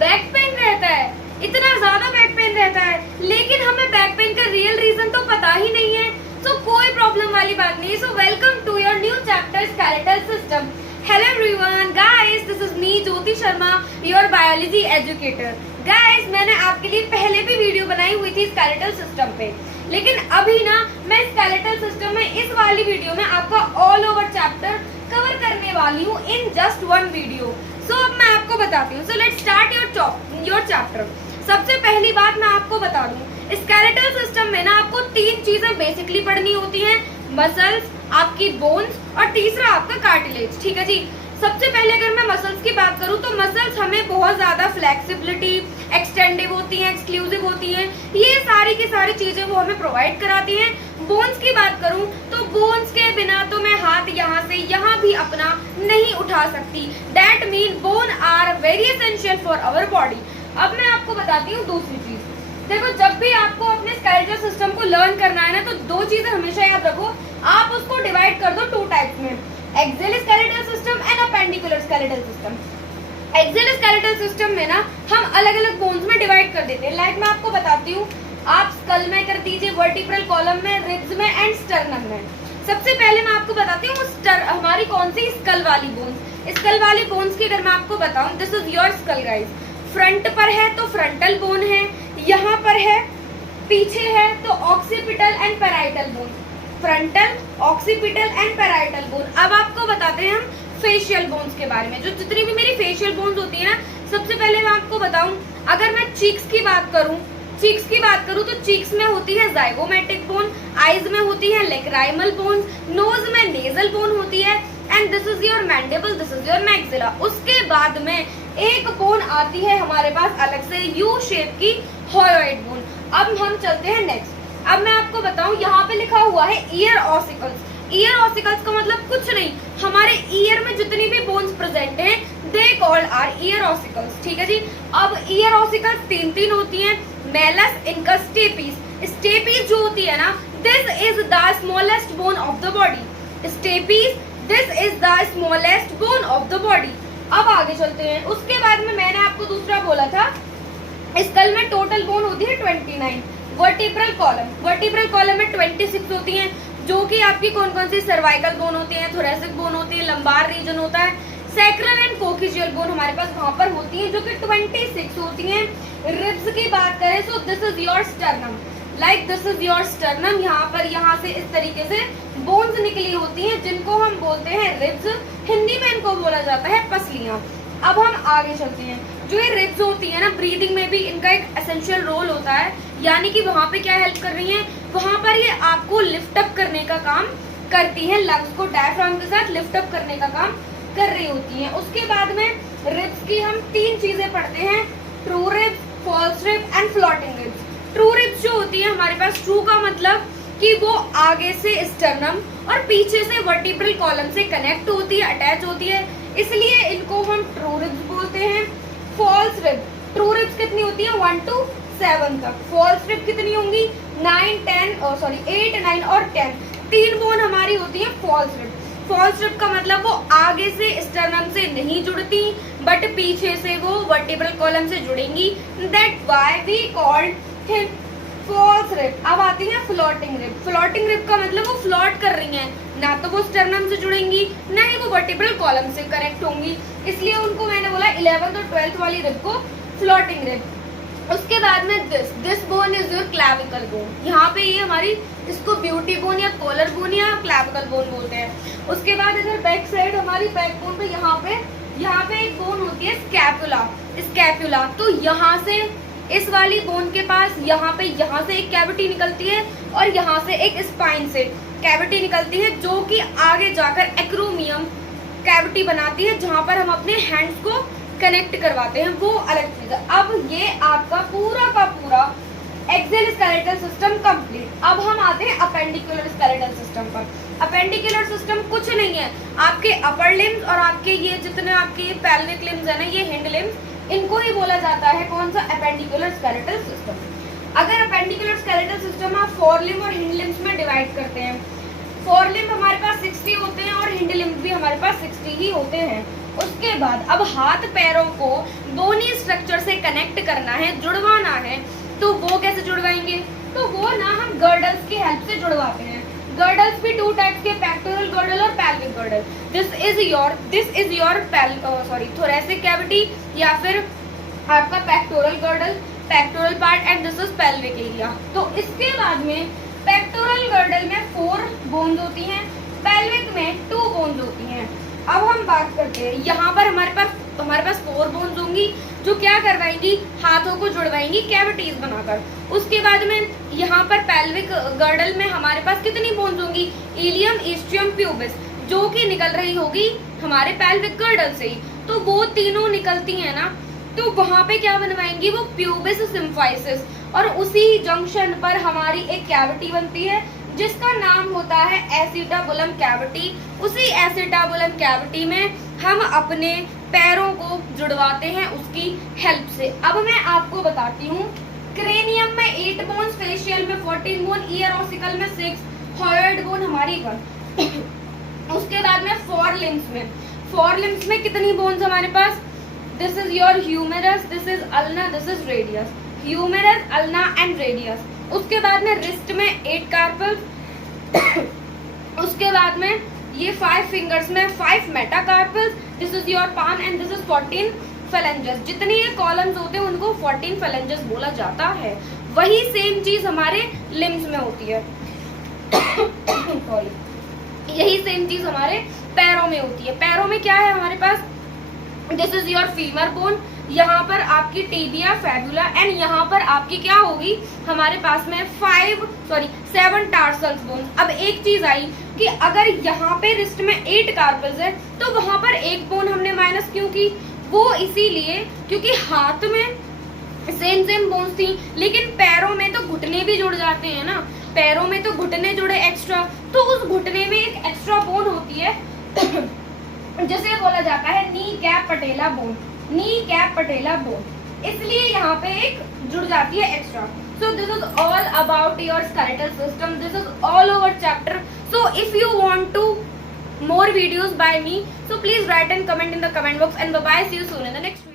Back pain रहता है, इतना ज्यादा बैक पेन रहता है, लेकिन हमें बैक पेन का रियल रीजन तो पता ही नहीं है। तो कोई प्रॉब्लम वाली बात नहीं। So welcome to your new chapter skeletal system. Hello everyone, guys this is me Jyoti Sharma, your biology educator. Guys मैंने आपके लिए पहले भी वीडियो बनाई हुई थी स्केलेटल सिस्टम पे, लेकिन अभी ना मैं स्केलेटल सिस्टम में इस वाली वीडियो में आपका ऑल ओवर चैप्टर कवर करने वाली हूँ इन जस्ट वन वीडियो। सो अब मैं आपको बताती हूँ। So let's start your chapter. सबसे पहली बात मैं आपको बता दूं, स्केलेटल सिस्टम में ना आपको तीन चीजें बेसिकली पढ़नी होती हैं, मसल्स, आपकी बोन्स और तीसरा आपका कार्टिलेज। ठीक है जी। सबसे पहले अगर मैं मसल्स की बात करूं तो मसल्स हमें बहुत ज्यादा फ्लेक्सिबिलिटी, एक्सटेंडिव होती हैं, एक्सक्लूसिव होती हैं, ये सारी की सारी चीजें वो हमें प्रोवाइड कराती हैं। बोन्स की बात करूं तो बोन्स के बिना तो मैं हाथ यहाँ से यहाँ भी अपना नहीं उठा सकती। That mean bone are very essential for our body. अब मैं आपको बताती हूँ दूसरी चीज। देखो, जब भी आपको अपने स्केलेटल सिस्टम को लर्न करना है ना, तो दो चीजें हमेशा याद रखो। आप उसको डिवाइड कर दो टू टाइप्स में, axial skeletal system and appendicular skeletal system. Axial skeletal system में ना हम अलग अलग बोन्स में डिवाइड कर देते हैं। लाइक मैं आपको बताती हूँ, आप स्कल में कर दीजिए, वर्टिब्रल कॉलम में, रिब्स में एंड स्टर्नम में। सबसे पहले मैं आपको बताती हूँ हमारी कौन सी स्कल वाली बोन्स। स्कल वाली बोन्स की अगर मैं आपको बताऊँ, this is your skull guys. Front पर है तो फ्रंटल बोन है, यहाँ पर है, पीछे है तो occipital and parietal bone. Frontal, occipital and parietal bone. अब आपको बताते हैं हम फेशियल बोन्स के बारे में। जो जितनी भी मेरी फेशियल बोन्स होती है ना, सबसे पहले मैं आपको बताऊं, अगर मैं चीक्स की बात करूं तो चीक्स में होती है जाइगोमेटिक बोन, आईज में होती है लेक्राइमल बोन, नोज में नेजल बोन होती है, and this is your mandible, this is your maxilla. उसके बाद में एक बोन आती है हमारे पास अलग से यू शेप की, हायोइड बोन। अब हम चलते हैं नेक्स्ट। अब मैं आपको बताऊं, यहाँ पे लिखा हुआ है ईयर ऑसिकल्स। ईयर ऑसिकल्स का मतलब कुछ नहीं, हमारे ईयर में जितनी भी बोन्स प्रेजेंट हैं, they called are ear ossicles. ठीक है जी। अब ईयर ऑसिकल्स तीन होती हैं, मेलस, इनकस, स्टेपीज। स्टेपीज जो होती है ना, this is the smallest bone of the body. Stapes, this is the smallest bone of the body. अब आगे चलते हैं। उसके बाद में मैंने आपको दूसरा बोला था, स्कल में टोटल बोन होती है 29। वर्टिब्रल कॉलम में 26 होती हैं, जो कि आपकी कौन कौन सी सर्वाइकल बोन होती है, थोरेसिक बोन होती है, लंबार रीजन होता है, सैक्रल एंड कोक्सियल बोन हमारे पास वहां पर होती है, जो कि 26 होती हैं। रिब्स की बात करें तो this is your sternum, like this is your sternum. यहाँ से इस तरीके से बोन्स निकली होती हैं, जिनको हम बोलते हैं रिब्स। हिंदी में इनको बोला जाता है पसलियां। अब हम आगे चलते हैं। जो ये रिब्स होती है ना, ब्रीदिंग में भी इनका एक एसेंशियल रोल होता है, यानी कि वहां पे क्या हेल्प कर रही हैं, वहां पर ये आपको लिफ्ट अप करने का काम करती हैं, लंग्स को डायफ्राम के साथ लिफ्ट अप करने का काम कर रही होती हैं। उसके बाद में रिब्स की हम तीन चीजें पढ़ते हैं, true ribs, false rib and floating ribs. True ribs जो होती है हमारे पास, ट्रू का मतलब कि वो आगे से स्टर्नम और पीछे से वर्टिब्रल कॉलम से कनेक्ट होती है, अटैच होती है, इसलिए इनको हम ट्रू रिब्स बोलते हैं। फॉल्स रिब, ट्रू रिब्स कितनी होती है 1 to 7 तक। फॉल्स रिब कितनी होंगी 8, 9 और 10। तीन बोन हमारी होती है फॉल्स रिब। फॉल्स रिब का मतलब वो आगे से स्टर्नम से नहीं जुड़ती, बट पीछे से वो वर्टिब्रल कॉलम से जुड़ेंगी। That why we called him false rib. अब आती है फ्लोटिंग रिब। फ्लोटिंग रिब का मतलब वो फ्लोट कर रही हैं, ना तो वो स्टर्नम से जुड़ेंगी, ना ही वो वर्टिब्रल कॉलम से कनेक्ट होंगी, इसलिए उनको मैंने बोला 11th और 12th वाली रिब को फ्लोटिंग रिब। उसके बाद में this bone is your clavicle bone. यहाँ पे ये हमारी, इसको ब्यूटी बोन या कॉलर बोन या क्लैविकल बोन बोलते हैं। उसके बाद इधर बैक साइड हमारी बैक बोन पे यहाँ पे एक बोन होती है स्कैपुला। तो यहाँ से इस वाली बोन के पास यहाँ से एक कैविटी निकलती है और यहाँ से एक स्पाइन से कैविटी निकलती है, जो कि आगे जाकर एक्रोमियम कैविटी बनाती है, जहाँ पर हम अपने हैंड्स को कनेक्ट करवाते हैं, वो अलग चीज है। अब ये आपका पूरा का पूरा एक्सियल स्केलेटल सिस्टम कंप्लीट। अब हम आते हैं अपेंडिकुलर स्केलेटल सिस्टम पर। अपेंडिकुलर सिस्टम कुछ नहीं है, आपके अपर लिम्स और आपके ये जितने आपके पेल्विक लिम्स है ना, ये हिंड लिम्स, इनको ही बोला जाता है कौन सा, अपेंडिकुलर स्केलेटल सिस्टम। अगर अपेंडिकुलर स्केलेटल सिस्टम आप फोर लिम्ब और हिंड लिम्स में डिवाइड करते हैं, फोर लिम्ब हमारे पास 60 होते हैं और हिंड लिम्ब भी हमारे पास 60 ही होते हैं। उसके बाद अब हाथ पैरों को बोनी स्ट्रक्चर से कनेक्ट करना है, जुड़वाना है। तो वो कैसे जुड़वाएंगे? तो वो ना हम गर्डल्स की हेल्प से जुड़वाते हैं। गर्डल्स भी 2 टाइप्स के, पेक्टोरल गर्डल और pelvic girdle. This is your thoracic cavity या फिर आपका pectoral girdle, pectoral part, and this is pelvic area. तो इसके बाद में पेक्टोरल गर्डल में 4 बोन्स होती हैं, पेल्विक में 2 बोन्स होती हैं। अब हम बात करते हैं, यहाँ पर हमारे पास 4 बोन्स होंगी जो क्या करवाएंगी, हाथों को जुड़वाएंगी कैविटीज बनाकर। उसके बाद में यहाँ पर पेल्विक गर्डल में हमारे पास कितनी बोन्स होंगी, इलियम, इस्ट्रियम, प्यूबिस, जो कि निकल रही होगी हमारे पेल्विक गर्डल से ही। तो वो तीनों निकलती हैं ना, तो वहां पे क्या बनवाएंगी, वो प्यूबिस सिम्फाइसिस, और उसी जंक्शन पर हमारी एक कैविटी बनती है जिसका नाम होता है एसिटाबुलम कैविटी। उसी एसिटाबुलम कैविटी में हम अपने पैरों को जुड़वाते हैं उसकी हेल्प से। अब मैं आपको बताती हूँ, क्रेनियम में 8 बोन्स, फेशियल में 14 बोन, ईयर ऑसिकल में 6, हॉयोइड बोन हमारी 1। उसके बाद में फोर लिम्स में कितनी बोन्स हमारे पास, this is your humerus, this is ulna, this is radius, humerus, ulna and radius. उसके बाद में रिस्ट में 8 कार्पल्स। उसके बाद में ये 5 फिंगर्स में 5 metacarpals, this is your palm, and this is 14 phalanges. जितने ये कॉलम्स होते हैं उनको 14 फेलेंजेस बोला जाता है। वही सेम चीज हमारे लिम्स में होती है। सॉरी, यही सेम चीज हमारे पैरों में होती है। पैरों में क्या है हमारे पास, this is your femur bone, यहाँ पर आपकी टिबिया, फैबुला, एंड यहाँ पर आपकी क्या होगी, हमारे पास में 7 टार्सल्स बोन। अब एक चीज आई कि अगर यहाँ पे रिस्ट में 8 कार्पल्स है तो वहां पर एक बोन हमने माइनस क्यों की, वो इसीलिए क्योंकि हाथ में सेम बोन्स थी, लेकिन पैरों में तो घुटने भी जुड़ जाते हैं ना, पैरों में तो घुटने जुड़े एक्स्ट्रा, तो उस घुटने में एक एक्स्ट्रा बोन होती है जिसे बोला जाता है नी कैप पटेला बोन, नी कैप पटेला बोन, इसलिए यहाँ पे एक जुड़ जाती है extra. So this is all about your skeletal system. This is all over chapter. So if you want to more videos by me, so please write and comment in the comment box, and bye bye, see you soon in the next video.